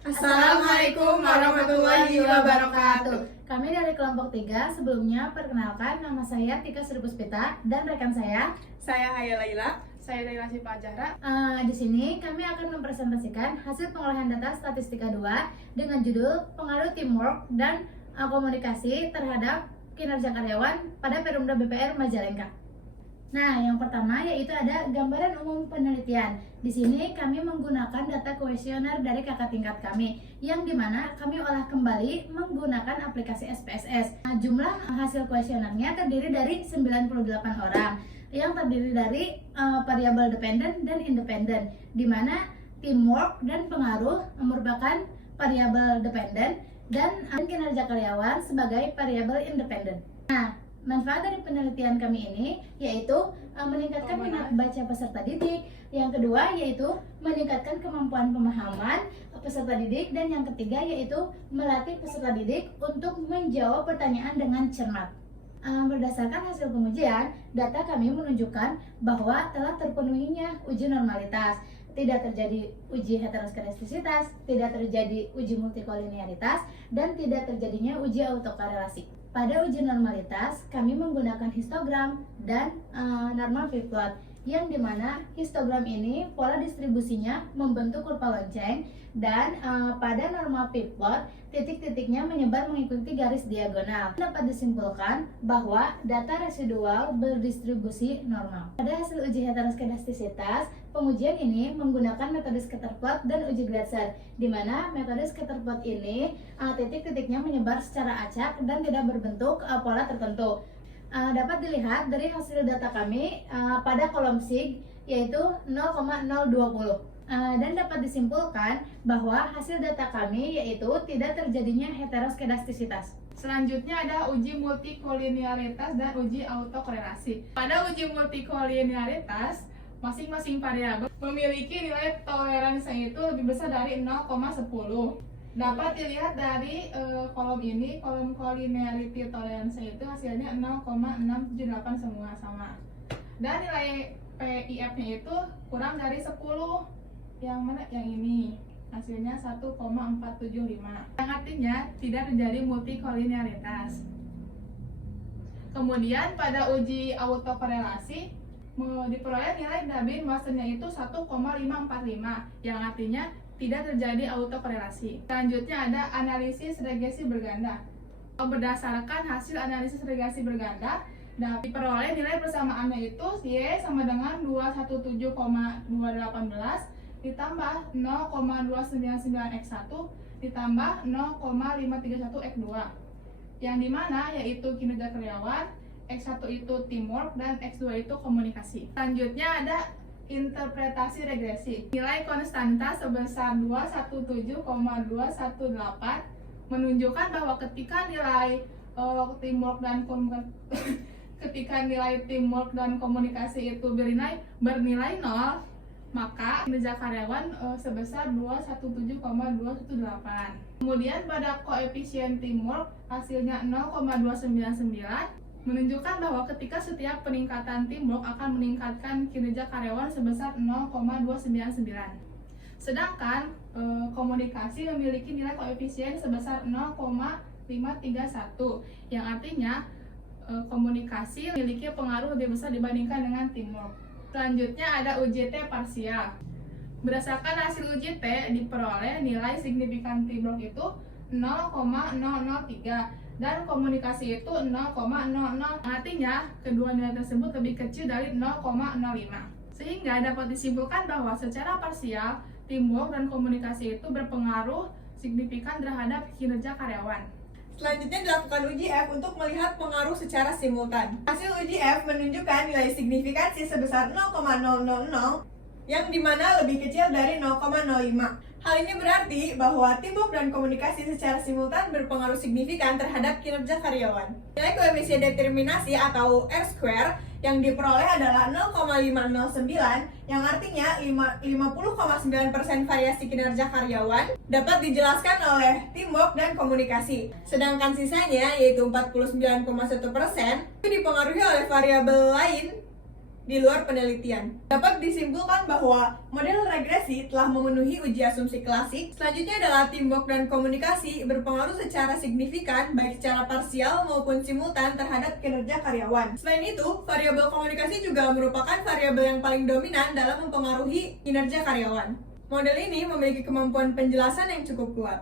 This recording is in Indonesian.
Assalamualaikum warahmatullahi wabarakatuh. Kami dari kelompok 3, sebelumnya perkenalkan nama saya Tika Surpuspita dan rekan saya. Saya Haya Laila. Saya Laila Sipajara. Di sini kami akan mempresentasikan hasil pengolahan data statistika 2 dengan judul pengaruh teamwork dan komunikasi terhadap kinerja karyawan pada Perumda BPR Majalengka. Nah, yang pertama yaitu ada gambaran umum penelitian. Di sini kami menggunakan data kuesioner dari kakak tingkat kami, yang dimana kami olah kembali menggunakan aplikasi SPSS. Nah, jumlah hasil kuesionernya terdiri dari 98 orang, yang terdiri dari variabel dependen dan independen, di mana teamwork dan pengaruh merupakan variabel dependen dan kinerja karyawan sebagai variabel independen. Nah, manfaat dari penelitian kami ini yaitu meningkatkan minat baca peserta didik, yang kedua yaitu meningkatkan kemampuan pemahaman peserta didik, dan yang ketiga yaitu melatih peserta didik untuk menjawab pertanyaan dengan cermat. Berdasarkan hasil pengujian, data kami menunjukkan bahwa telah terpenuhinya uji normalitas, tidak terjadi uji heteroskedastisitas, tidak terjadi uji multikolinearitas, dan tidak terjadinya uji autokorelasi. Pada uji normalitas, kami menggunakan histogram dan normal p-plot, yang dimana histogram ini pola distribusinya membentuk kurva lonceng, dan pada normal p-plot titik-titiknya menyebar mengikuti garis diagonal. Dapat disimpulkan bahwa data residual berdistribusi normal. Pada hasil uji heteroskedastisitas, pengujian ini menggunakan metode scatterplot dan uji Glatzer, di mana metode scatterplot ini titik-titiknya menyebar secara acak dan tidak berbentuk pola tertentu. Dapat dilihat dari hasil data kami pada kolom SIG yaitu 0,020. Dan dapat disimpulkan bahwa hasil data kami yaitu tidak terjadinya heteroskedastisitas. Selanjutnya ada uji multikolinearitas dan uji autokorelasi. Pada uji multikolinearitas, masing-masing variabel memiliki nilai toleransi itu lebih besar dari 0,10. Dapat dilihat dari kolom ini, kolom colinearity toleransi itu hasilnya 0,678 semua sama. Dan nilai PIF-nya itu kurang dari 10. Yang mana? Yang ini. Hasilnya 1,475. Yang artinya tidak terjadi multikolinearitas. Kemudian pada uji autokorelasi diperoleh nilai Dabin maksudnya itu 1,545, yang artinya tidak terjadi autokorelasi. Selanjutnya ada analisis regresi berganda. Berdasarkan hasil analisis regresi berganda, diperoleh nilai persamaannya itu Y sama dengan 217,218 ditambah 0,299x1 ditambah 0,531x2, yang dimana yaitu kinerja karyawan, X1 itu teamwork, dan X2 itu komunikasi. Selanjutnya ada interpretasi regresi. Nilai konstanta sebesar 217,218 menunjukkan bahwa ketika nilai teamwork dan komunikasi itu bernilai 0, maka kinerja karyawan sebesar 217,218. Kemudian pada koefisien teamwork hasilnya 0,299, menunjukkan bahwa ketika setiap peningkatan teamwork akan meningkatkan kinerja karyawan sebesar 0,299. Sedangkan komunikasi memiliki nilai koefisien sebesar 0,531, yang artinya komunikasi memiliki pengaruh lebih besar dibandingkan dengan teamwork. Selanjutnya ada UJT parsial. Berdasarkan hasil UJT diperoleh nilai signifikan teamwork itu 0,003 dan komunikasi itu 0,00. Artinya kedua nilai tersebut lebih kecil dari 0,05. Sehingga dapat disimpulkan bahwa secara parsial teamwork dan komunikasi itu berpengaruh signifikan terhadap kinerja karyawan. Selanjutnya dilakukan uji F untuk melihat pengaruh secara simultan. Hasil uji F menunjukkan nilai signifikansi sebesar 0,000 yang dimana lebih kecil dari 0,05. Hal ini berarti bahwa teamwork dan komunikasi secara simultan berpengaruh signifikan terhadap kinerja karyawan. Nilai koefisien determinasi atau R-square yang diperoleh adalah 0,509, yang artinya 50,9% variasi kinerja karyawan dapat dijelaskan oleh teamwork dan komunikasi. Sedangkan sisanya, yaitu 49,1%, itu dipengaruhi oleh variabel lain, di luar penelitian. Dapat disimpulkan bahwa model regresi telah memenuhi uji asumsi klasik. Selanjutnya adalah teamwork dan komunikasi berpengaruh secara signifikan baik secara parsial maupun simultan terhadap kinerja karyawan. Selain itu, variabel komunikasi juga merupakan variabel yang paling dominan dalam mempengaruhi kinerja karyawan. Model ini memiliki kemampuan penjelasan yang cukup kuat.